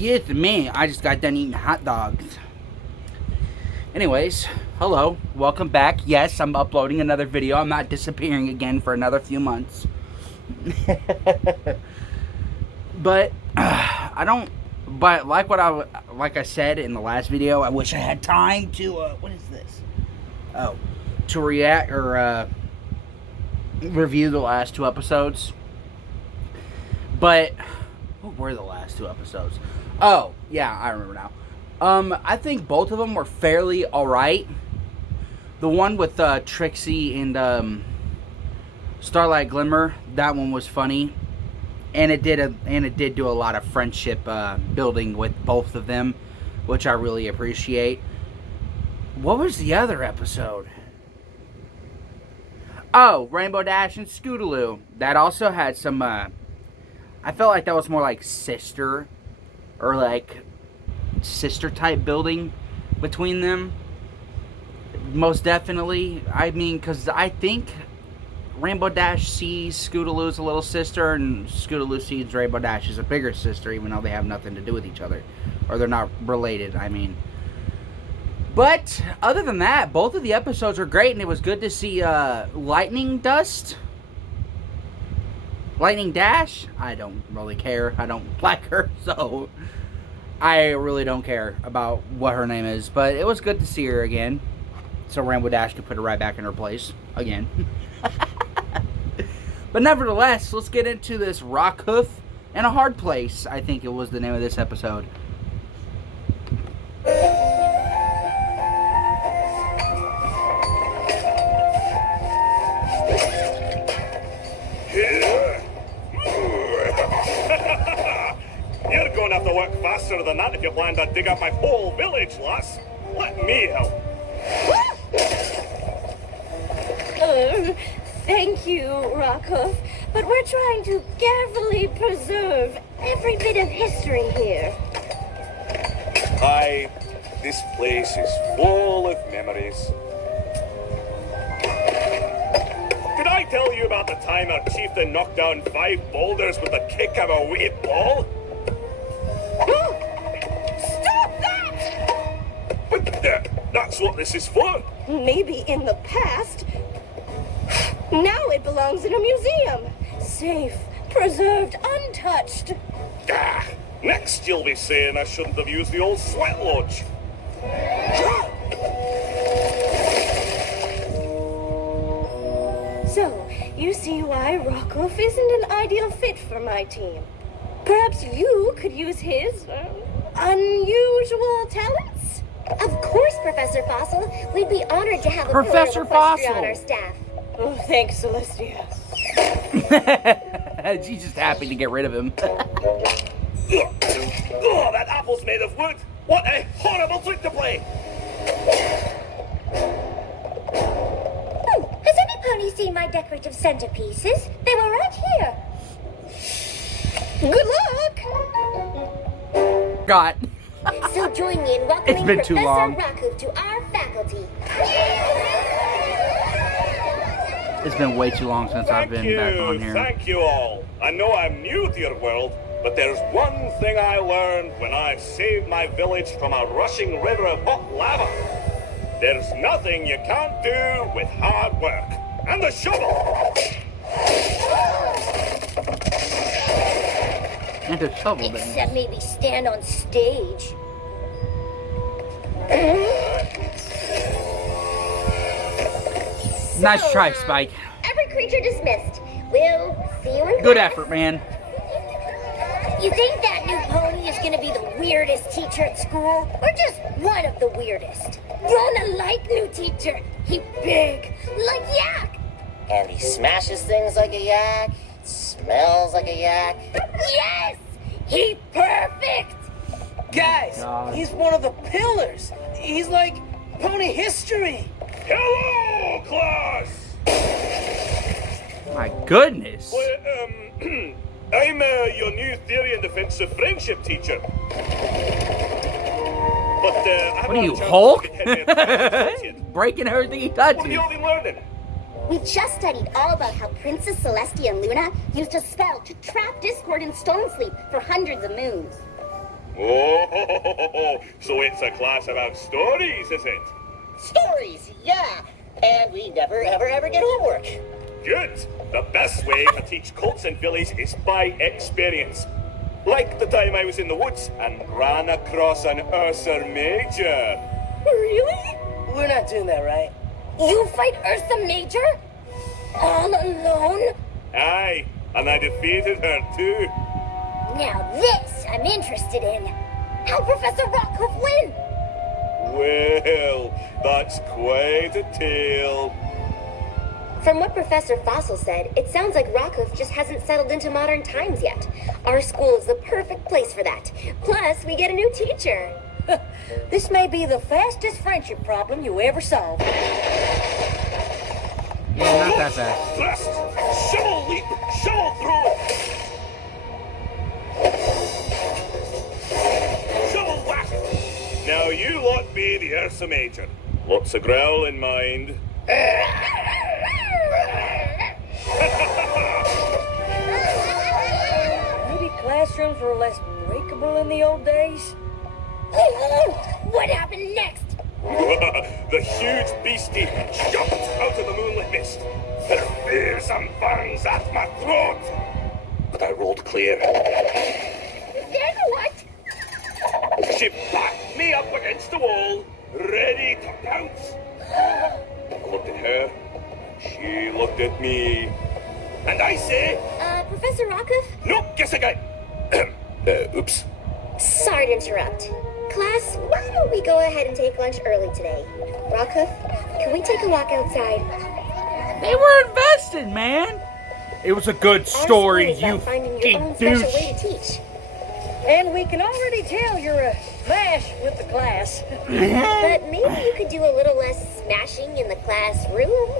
Excuse me, I just got done eating hot dogs. Anyways, hello, welcome back. Yes, I'm uploading another video. I'm not disappearing again for another few months. But like I said in the last video, I wish I had time to what is this? Oh, to react or review the last two episodes. But what were the last two episodes? Oh, yeah, I remember now. I think both of them were fairly alright. The one with Trixie and Starlight Glimmer, that one was funny, and it did do a lot of friendship building with both of them, which I really appreciate. What was the other episode? Oh, Rainbow Dash and Scootaloo. That also had some. I felt like that was more like sister type building between them. Most definitely. I mean, because I think Rainbow Dash sees Scootaloo as a little sister, and Scootaloo sees Rainbow Dash as a bigger sister, even though they have nothing to do with each other. Or they're not related, I mean. But, other than that, both of the episodes were great, and it was good to see Lightning Dash. I don't really care. I don't like her, so I really don't care about what her name is. But it was good to see her again, so Rainbow Dash could put her right back in her place again. But nevertheless, let's get into this Rock Hoof and a Hard Place. I think it was the name of this episode. You're going to have to work faster than that if you plan to dig up my whole village, lass. Let me help. Thank you, Rockhoof, but we're trying to carefully preserve every bit of history here. Aye, this place is full of memories. Did I tell you about the time our chieftain knocked down 5 boulders with the kick of a wee ball? Stop that! But that's what this is for. Maybe in the past. Now it belongs in a museum. Safe, preserved, untouched. Ah, next you'll be saying I shouldn't have used the old sweat lodge. So, you see why Rockhoof isn't an ideal fit for my team. Perhaps you could use his unusual talents? Of course, Professor Fossil. We'd be honored to have a Professor Fossil on our staff. Oh, thanks, Celestia. She's just happy to get rid of him. Oh, that apple's made of wood. What a horrible trick to play. Has anybody seen my decorative centerpieces? They were right here. Good luck! God. So join me in welcoming It's been too Professor long. Rockhoof to our faculty. It's been way too long since I've been back on here. Thank you all. I know I'm new to your world, but there's one thing I learned when I saved my village from a rushing river of hot lava. There's nothing you can't do with hard work. And the shovel! And a shovel, then. Except maybe stand on stage. Nice try, Spike. Every creature dismissed. We'll see you in Good class. effort, man. You think that new pony is gonna be the weirdest teacher at school? Or just one of the weirdest? You're gonna like new teacher. He big, like yak. And he smashes things like a yak, smells like a yak. Yes! He perfect! Guys, God. he's one of the pillars. He's like pony history. Hello, class! My goodness. Well, I'm your new theory and defensive friendship teacher. But I What are you, haven't had a chance Hulk? to get head yet. Breaking everything he What have touches. you all been learning? We just studied all about how Princess Celestia and Luna used a spell to trap Discord in Stone Sleep for hundreds of moons. Oh, so it's a class about stories, is it? Stories, yeah. And we never, ever get homework. Good. The best way to teach cults in village is by experience. Like the time I was in the woods and ran across an Ursa Major. Really? We're not doing that, right? You fight Ursa Major? All alone? Aye, and I defeated her too. Now this I'm interested in. How'd Professor Rockhoof win? Well, that's quite a tale. From what Professor Fossil said, it sounds like Rockhoof just hasn't settled into modern times yet. Our school is the perfect place for that. Plus, we get a new teacher. This may be the fastest friendship problem you ever solved. Yeah, not that fast. Thrust, shovel leap, shovel throw. Shovel whack. Now you lot be the Ursa Major. Lots of growl in mind. Maybe classrooms were less breakable in the old days? What happened next? The huge beastie jumped out of the moonlit mist. Her fearsome fangs at my throat. But I rolled clear. Then what? She backed me up against the wall, ready to pounce. I looked at her. She looked at me. And I say, Professor Rockhoof? nope, guess again. Oops. Sorry to interrupt. Class, why don't we go ahead and take lunch early today? Rockhoof, can we take a walk outside? They were invested, man. It was a good story, Our school is you about finding your fucking own special douche. way to teach. And we can already tell you're a smash with the class. But maybe you could do a little less smashing in the classroom.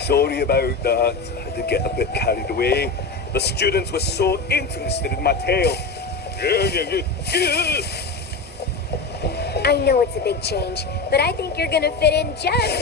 Sorry about that. I did get a bit carried away. The students were so interested in my tale. I know it's a big change, but I think you're gonna fit in just...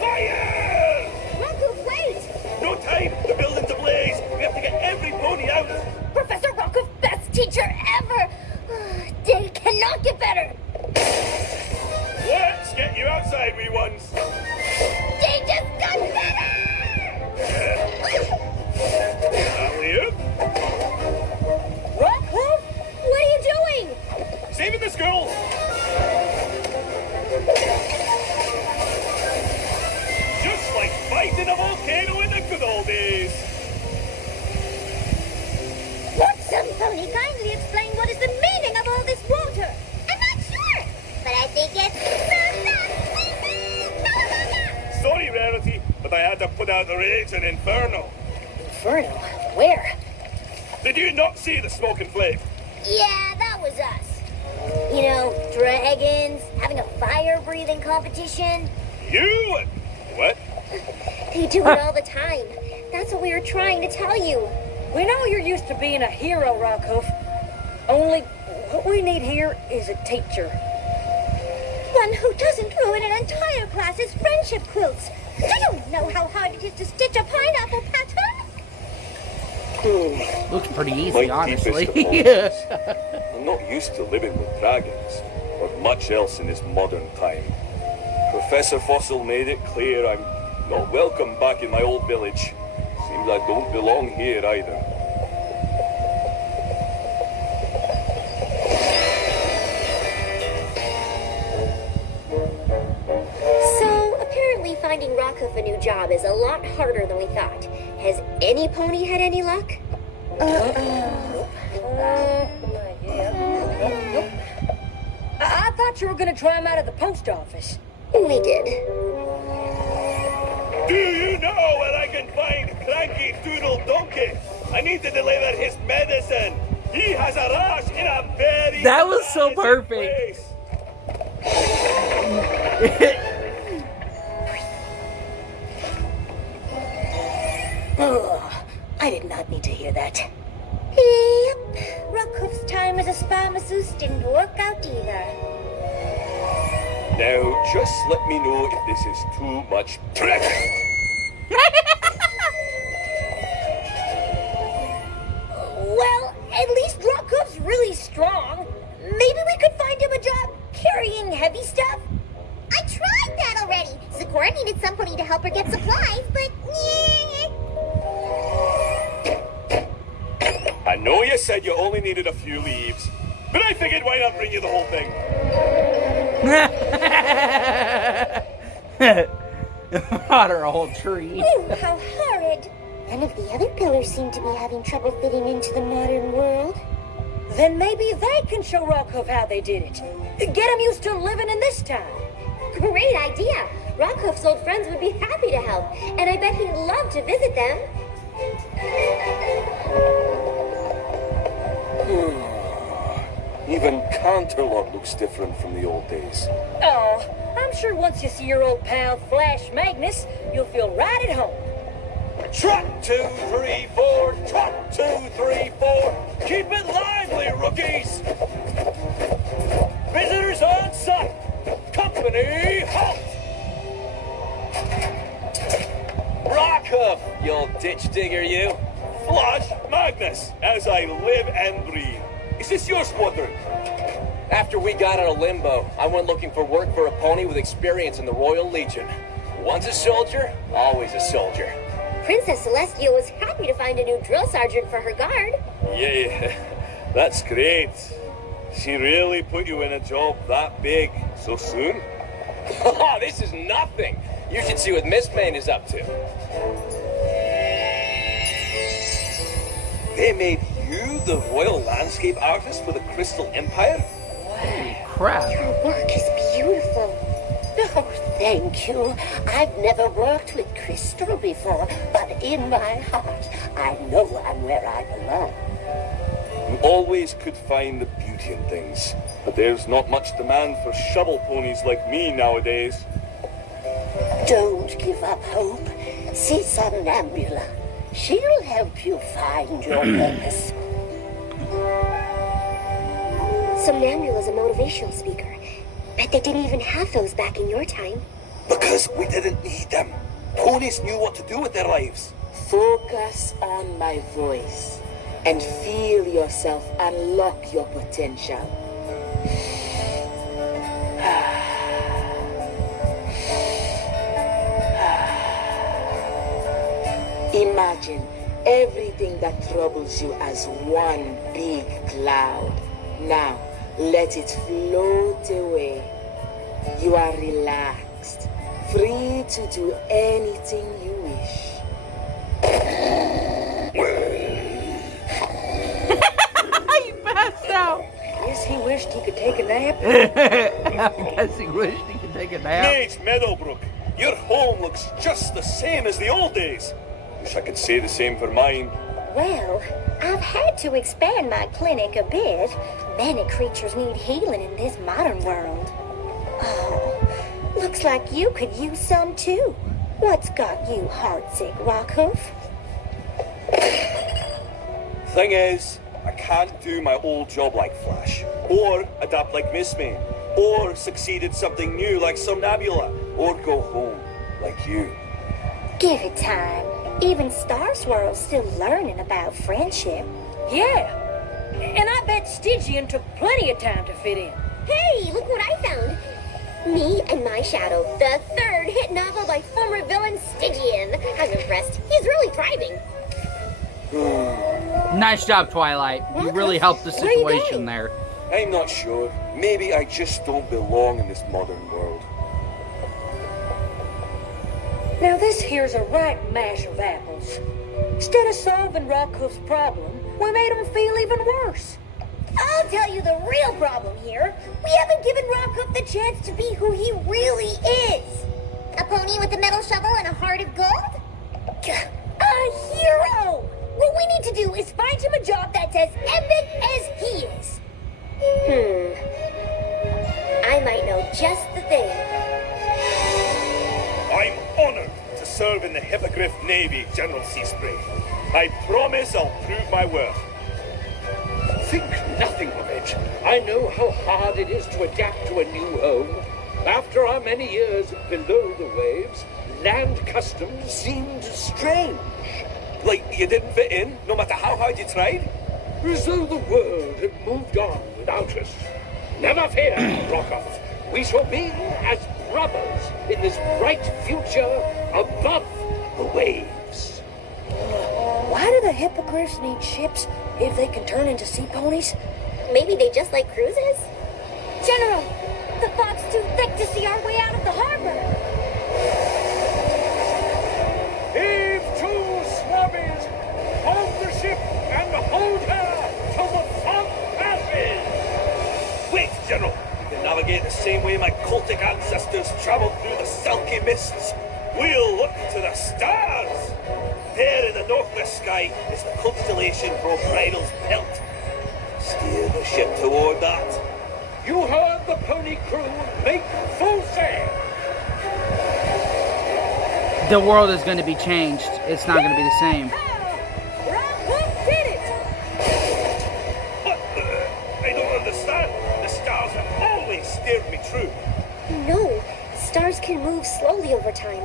Fire! Rockhoof, wait! No time! The building's ablaze! We have to get every pony out! Professor Rockhoof, best teacher ever! They cannot get better! Let's get you outside, wee ones! They just got better! Alley-oop! Rockhoof? What are you doing? Saving the school! Just like fighting a volcano in the good old days! Would some pony kindly explain what is the meaning of all this water? I'm not sure, but I think it's... Sorry, Rarity, but I had to put out the rage in Inferno. Inferno? Where? Did you not see the smoking flame? Yeah, that was us. You know, dragons, having a fire-breathing competition. You and... What? They do it all the time. That's what we were trying to tell you. We know you're used to being a hero, Rockhoof. Only what we need here is a teacher. One who doesn't ruin an entire class's friendship quilts. Do you know how hard it is to stitch a pineapple pattern? Looks pretty easy, My honestly. deepest apologies. I'm not used to living with dragons, or much else in this modern time. Professor Fossil made it clear I'm not welcome back in my old village. Seems I don't belong here either. So, apparently finding Rockhoof a new job is a lot harder than we thought. Has any pony had any luck? I thought you were gonna try him out at the post office. We did. Do you know where I can find Cranky Doodle Donkey? I need to deliver his medicine. He has a rash in a very That was so embarrassing perfect. place. I did not need to hear that. Yep, Rockhoof's time as a spa masseuse didn't work out either. Now, just let me know if this is too much pressure. Well, at least Rockhoof's really strong. Maybe we could find him a job carrying heavy stuff. I tried that already. Zecora needed somebody to help her get supplies, but I know you said you only needed a few leaves, but I figured why not bring you the whole thing? Water a whole tree. Ooh, how horrid. None of the other pillars seem to be having trouble fitting into the modern world. Then maybe they can show Rockhoof how they did it. Get him used to living in this town. Great idea. Rockhoof's old friends would be happy to help, and I bet he'd love to visit them. Even Canterlot looks different from the old days. Oh, I'm sure once you see your old pal Flash Magnus, you'll feel right at home. Trot 2, 3, 4. Trot 2, 3, 4. Keep it lively, rookies. Visitors on site. Company halt. Rockhoof, you old ditch digger, you. Flash Magnus, as I live and breathe. Is this your squadron? After we got out of limbo, I went looking for work for a pony with experience in the Royal Legion. Once a soldier, always a soldier. Princess Celestia was happy to find a new drill sergeant for her guard. Yeah, that's great. She really put you in a job that big so soon? Oh, this is nothing. You should see what Miss Main is up to. They made you the royal landscape artist for the Crystal Empire? Holy crap. Your work is beautiful. Oh, thank you. I've never worked with crystal before, but in my heart, I know I'm where I belong. You always could find the beauty in things, but there's not much demand for shovel ponies like me nowadays. Don't give up hope. See Somnambula. She'll help you find your purpose. Somnambula's a motivational speaker. Bet they didn't even have those back in your time. Because we didn't need them. Ponies knew what to do with their lives. Focus on my voice and feel yourself unlock your potential. Imagine everything that troubles you as one big cloud. Now, let it float away. You are relaxed, free to do anything you wish. He passed out. Guess he wished he could take a nap. I guess he wished he could take a nap. Mage Meadowbrook, your home looks just the same as the old days. Wish I could say the same for mine. Well, I've had to expand my clinic a bit. Many creatures need healing in this modern world. Oh, looks like you could use some too. What's got you heartsick, Rockhoof? Thing is, I can't do my old job like Flash, or adapt like Miss May, or succeed in something new like Somnambula, or go home like you. Give it time. Even Star Swirl's still learning about friendship. Yeah. And I bet Stygian took plenty of time to fit in. Hey, look what I found. Me and My Shadow, the third hit novel by former villain Stygian. I'm impressed. He's really thriving. Nice job, Twilight. You really helped the Where are you situation going? there. I'm not sure. Maybe I just don't belong in this modern world. Now this here's a right mash of apples. Instead of solving Rockhoof's problem, we made him feel even worse. I'll tell you the real problem here. We haven't given Rockhoof the chance to be who he really is. A pony with a metal shovel and a heart of gold? A hero! What we need to do is find him a job that's as epic as he is. I might know just the thing. I'm honored to serve in the Hippogriff Navy, General Seaspray. I promise I'll prove my worth. Think nothing of it. I know how hard it is to adapt to a new home. After our many years below the waves, land customs seemed strange. Like you didn't fit in, no matter how hard you tried? as though the world had moved on without us. Never fear, Rockoff. We shall be as brothers in this bright future above the waves. Why do the hippogriffs need ships if they can turn into sea ponies? Maybe they just like cruises? General, the fog's too thick to see our way out of the harbor. Heave to, swabbies! Hold the ship and hold her till the fog passes! Wait, General! You can navigate the same way my cultic ancestors traveled through the silky mists. We'll look to the stars! There in the northwest sky is the constellation Brobridal's Belt. Steer the ship toward that. You heard the pony crew make full sail! The world is going to be changed. It's not going to be the same. Rockoff did it! What? I don't understand. The stars have always steered me true. No, stars can move slowly over time.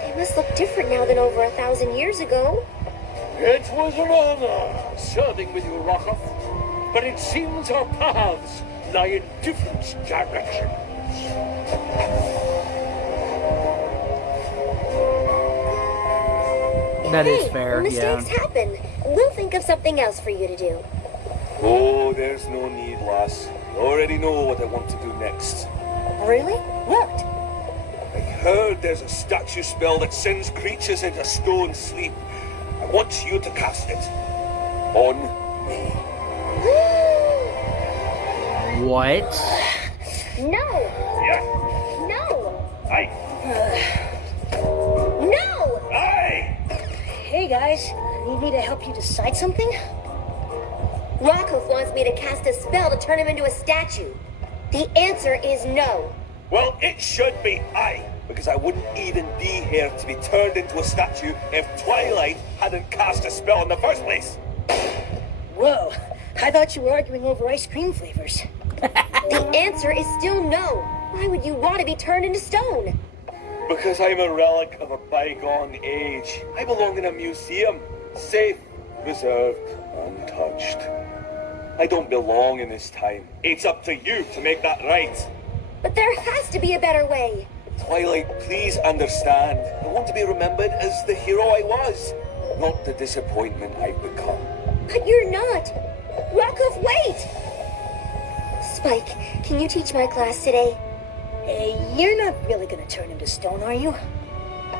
They must look different now than over 1,000 years ago. It was an honor serving with you, Rockoff. But it seems our paths lie in different directions. That is Hey, fair, mistakes yeah. happen. We'll think of something else for you to do. Oh, there's no need, lass. I already know what I want to do next. Really? What? I heard there's a statue spell that sends creatures into stone sleep. I want you to cast it. On me. What? No! Yeah. No! Aye. No! Aye. Hey guys, need me to help you decide something? Rockoff wants me to cast a spell to turn him into a statue. The answer is no. Well, it should be aye, because I wouldn't even be here to be turned into a statue if Twilight hadn't cast a spell in the first place. Whoa, I thought you were arguing over ice cream flavors. The answer is still no. Why would you want to be turned into stone? Because I'm a relic of a bygone age. I belong in a museum, safe, reserved, untouched. I don't belong in this time. It's up to you to make that right. But there has to be a better way. Twilight, please understand. I want to be remembered as the hero I was, not the disappointment I've become. But you're not. Rockoff, wait! Spike, can you teach my class today? You're not really gonna turn him to stone, are you?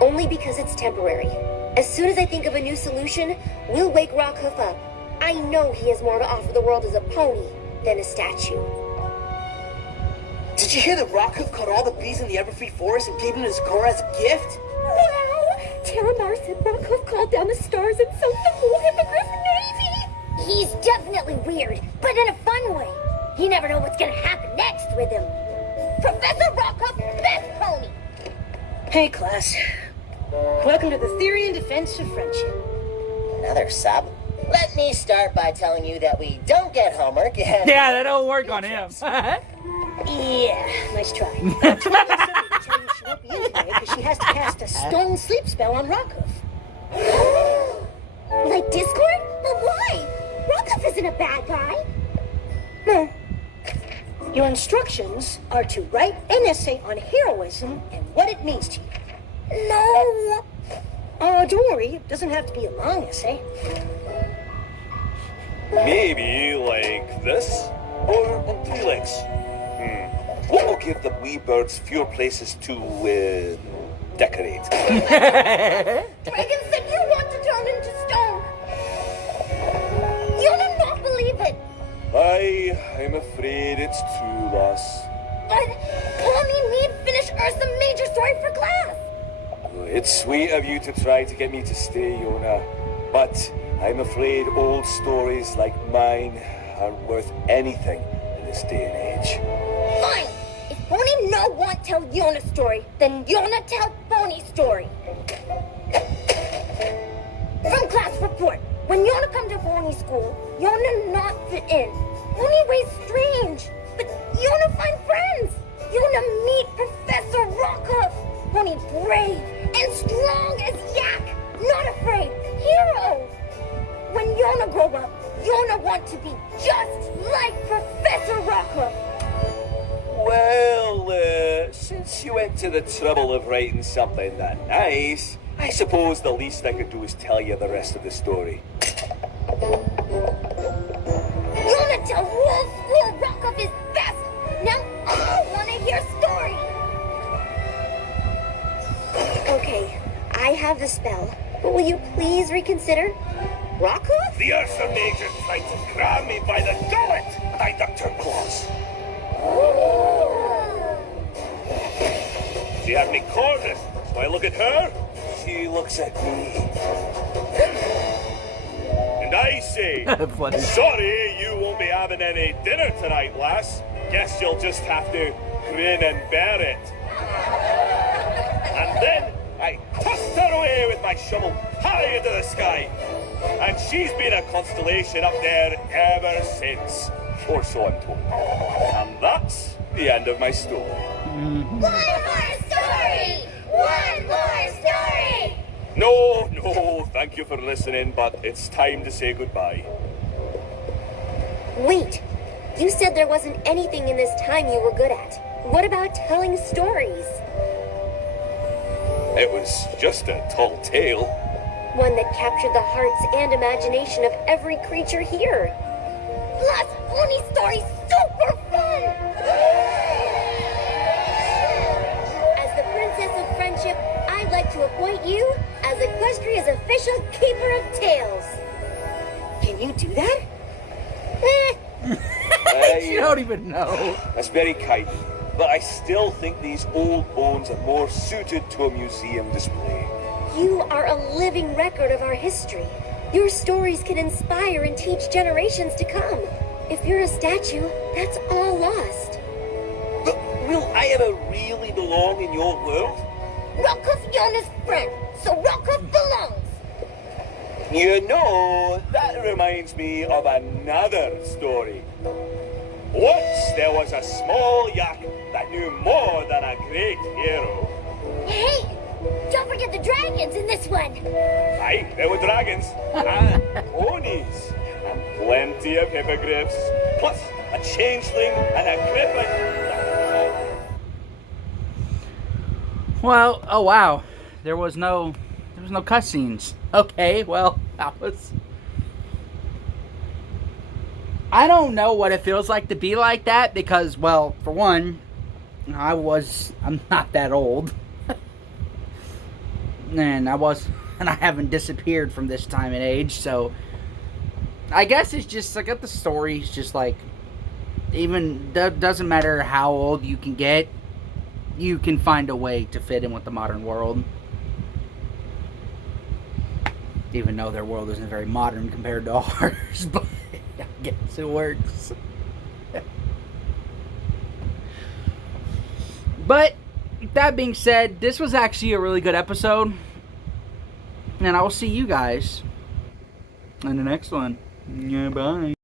Only because it's temporary. As soon as I think of a new solution, we'll wake Rockoff up. I know he has more to offer the world as a pony than a statue. Did you hear that Rockoff caught all the bees in the Everfree Forest and gave them to Zagora as a gift? Wow! Terramar said Rockoff called down the stars and sunk the whole Hippogriff Navy! He's definitely weird, but in a fun way. You never know what's gonna happen next with him. Professor Rockoff, best pony! Hey class. Welcome to the Theory and Defense of Friendship. Another sub? Let me start by telling you that we don't get homework and... Yeah, that don't work on him. Yeah, nice try. Twilight sent me to tell you she won't be in today because she has to cast a stone sleep spell on Rockoff. Like Discord? But why? Rockoff isn't a bad guy. No. Your instructions are to write an essay on heroism and what it means to you. No! Oh, don't worry. It doesn't have to be a long essay. Maybe like this? Or on three legs? What will give the wee birds fewer places to, decorate? Dragon said you want to turn into stone! You'll not believe it! I'm afraid it's true, lass. But Pony need finish Ursa major story for class! It's sweet of you to try to get me to stay, Yona. But I'm afraid old stories like mine aren't worth anything in this day and age. Fine! If Pony no want tell Yona story, then Yona tell Pony story. From class report. When Yona come to Pony school, Yona not fit in. Pony ways strange, but Yona find friends. Yona meet Professor Rockoff. Pony brave and strong as Yak. Not afraid. Hero. When Yona grow up, You're gonna want to be just like Professor Rockhoof. Well, since you went to the trouble of writing something that nice, I suppose the least I could do is tell you the rest of the story. You're gonna tell whole school Rockhoof is best. Now I wanna hear story. Okay, I have the spell, but will you please reconsider? Rockhoof? The Ursa Major tried to grab me by the gullet, and I ducked her claws. She had me cornered, so I look at her, she looks at me. And I say, Funny. sorry, you won't be having any dinner tonight, lass. Guess you'll just have to grin and bear it. And then I tossed her away with my shovel high into the sky. And she's been a constellation up there ever since, or so I'm told. And that's the end of my story. One more story! One more story! No, thank you for listening, but it's time to say goodbye. Wait, you said there wasn't anything in this time you were good at. What about telling stories? It was just a tall tale. One that captured the hearts and imagination of every creature here. Plus, pony stories super fun! As the Princess of Friendship, I'd like to appoint you as Equestria's official Keeper of Tales. Can you do that? You don't even know. That's very kind, but I still think these old bones are more suited to a museum display. You are a living record of our history. Your stories can inspire and teach generations to come. If you're a statue, that's all lost. But will I ever really belong in your world? Rockhoof Yona's friend, so Rockhoof belongs. You know, that reminds me of another story. Once there was a small yak that knew more than a great hero. Hey, don't forget the dragons in this one. Aye, there were dragons and ponies and plenty of hippogriffs, plus a changeling and a griffin. Well, oh wow, there was no cutscenes. Okay, well, that was. I don't know what it feels like to be like that because, well, for one, I'm not that old. And I haven't disappeared from this time and age, so I guess it's just, I got the stories, just like, even, doesn't matter how old you can get, you can find a way to fit in with the modern world. Even though their world isn't very modern compared to ours, but I guess it works. But, that being said, this was actually a really good episode. And I will see you guys in the next one. Yeah, bye.